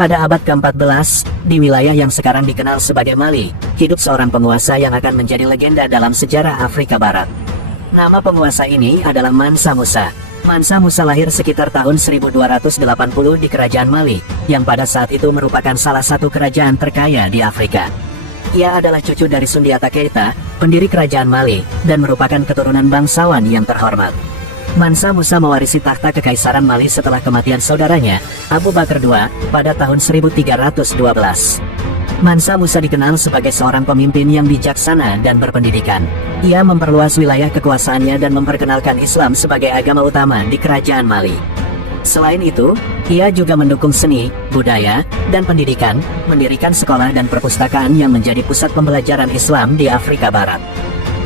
Pada abad ke-14, di wilayah yang sekarang dikenal sebagai Mali, hidup seorang penguasa yang akan menjadi legenda dalam sejarah Afrika Barat. Nama penguasa ini adalah Mansa Musa. Mansa Musa lahir sekitar tahun 1280 di Kerajaan Mali, yang pada saat itu merupakan salah satu kerajaan terkaya di Afrika. Ia adalah cucu dari Sundiata Keita, pendiri Kerajaan Mali, dan merupakan keturunan bangsawan yang terhormat. Mansa Musa mewarisi takhta kekaisaran Mali setelah kematian saudaranya, Abu Bakar II, pada tahun 1312. Mansa Musa dikenal sebagai seorang pemimpin yang bijaksana dan berpendidikan. Ia memperluas wilayah kekuasaannya dan memperkenalkan Islam sebagai agama utama di Kerajaan Mali. Selain itu, ia juga mendukung seni, budaya, dan pendidikan, mendirikan sekolah dan perpustakaan yang menjadi pusat pembelajaran Islam di Afrika Barat.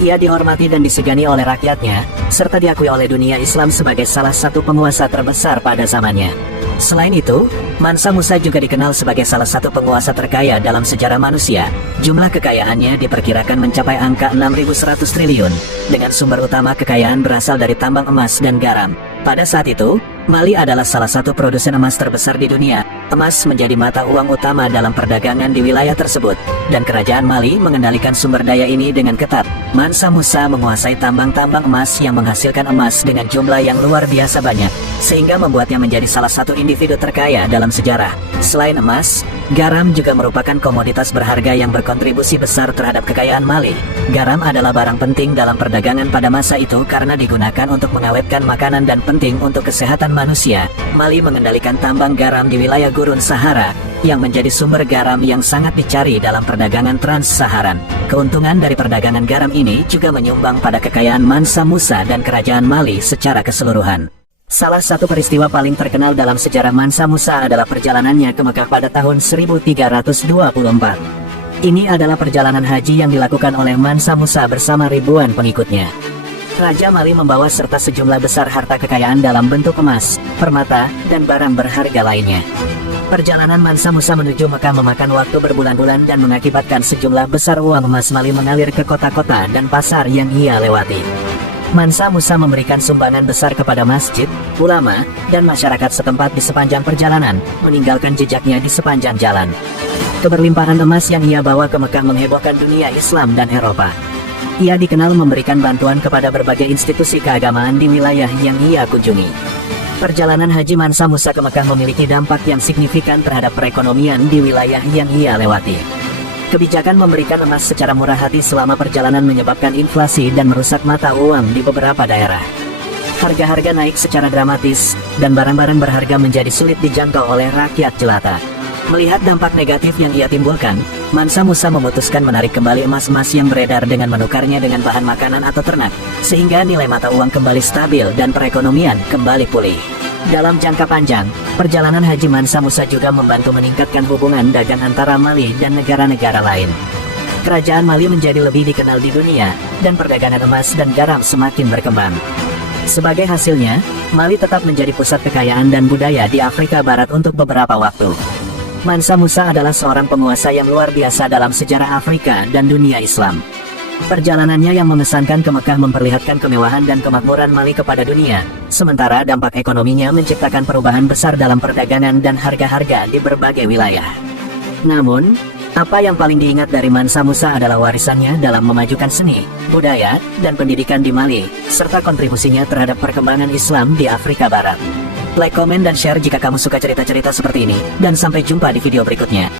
Ia dihormati dan disegani oleh rakyatnya, serta diakui oleh dunia Islam sebagai salah satu penguasa terbesar pada zamannya. Selain itu, Mansa Musa juga dikenal sebagai salah satu penguasa terkaya dalam sejarah manusia. Jumlah kekayaannya diperkirakan mencapai angka 6.100 triliun, dengan sumber utama kekayaan berasal dari tambang emas dan garam. Pada saat itu, Mali adalah salah satu produsen emas terbesar di dunia. Emas menjadi mata uang utama dalam perdagangan di wilayah tersebut, dan Kerajaan Mali mengendalikan sumber daya ini dengan ketat. Mansa Musa menguasai tambang-tambang emas yang menghasilkan emas dengan jumlah yang luar biasa banyak, sehingga membuatnya menjadi salah satu individu terkaya dalam sejarah. Selain emas, garam juga merupakan komoditas berharga yang berkontribusi besar terhadap kekayaan Mali. Garam adalah barang penting dalam perdagangan pada masa itu karena digunakan untuk mengawetkan makanan dan penting untuk kesehatan manusia. Mali mengendalikan tambang garam di wilayah Gurun Sahara, yang menjadi sumber garam yang sangat dicari dalam perdagangan trans-Saharan. Keuntungan dari perdagangan garam ini juga menyumbang pada kekayaan Mansa Musa dan Kerajaan Mali secara keseluruhan. Salah satu peristiwa paling terkenal dalam sejarah Mansa Musa adalah perjalanannya ke Mekah pada tahun 1324. Ini adalah perjalanan haji yang dilakukan oleh Mansa Musa bersama ribuan pengikutnya. Raja Mali membawa serta sejumlah besar harta kekayaan dalam bentuk emas, permata, dan barang berharga lainnya. Perjalanan Mansa Musa menuju Mekah memakan waktu berbulan-bulan dan mengakibatkan sejumlah besar uang emas Mali mengalir ke kota-kota dan pasar yang ia lewati. Mansa Musa memberikan sumbangan besar kepada masjid, ulama, dan masyarakat setempat di sepanjang perjalanan, meninggalkan jejaknya di sepanjang jalan. Keberlimpahan emas yang ia bawa ke Mekah menghebohkan dunia Islam dan Eropa. Ia dikenal memberikan bantuan kepada berbagai institusi keagamaan di wilayah yang ia kunjungi. Perjalanan haji Mansa Musa ke Mekah memiliki dampak yang signifikan terhadap perekonomian di wilayah yang ia lewati. Kebijakan memberikan emas secara murah hati selama perjalanan menyebabkan inflasi dan merusak mata uang di beberapa daerah. Harga-harga naik secara dramatis, dan barang-barang berharga menjadi sulit dijangkau oleh rakyat jelata. Melihat dampak negatif yang ia timbulkan, Mansa Musa memutuskan menarik kembali emas-emas yang beredar dengan menukarnya dengan bahan makanan atau ternak, sehingga nilai mata uang kembali stabil dan perekonomian kembali pulih. Dalam jangka panjang, perjalanan haji Mansa Musa juga membantu meningkatkan hubungan dagang antara Mali dan negara-negara lain. Kerajaan Mali menjadi lebih dikenal di dunia, dan perdagangan emas dan garam semakin berkembang. Sebagai hasilnya, Mali tetap menjadi pusat kekayaan dan budaya di Afrika Barat untuk beberapa waktu. Mansa Musa adalah seorang penguasa yang luar biasa dalam sejarah Afrika dan dunia Islam. Perjalanannya yang mengesankan ke Mekah memperlihatkan kemewahan dan kemakmuran Mali kepada dunia, sementara dampak ekonominya menciptakan perubahan besar dalam perdagangan dan harga-harga di berbagai wilayah. Namun, apa yang paling diingat dari Mansa Musa adalah warisannya dalam memajukan seni, budaya, dan pendidikan di Mali, serta kontribusinya terhadap perkembangan Islam di Afrika Barat. Like, komen, dan share jika kamu suka cerita-cerita seperti ini, dan sampai jumpa di video berikutnya.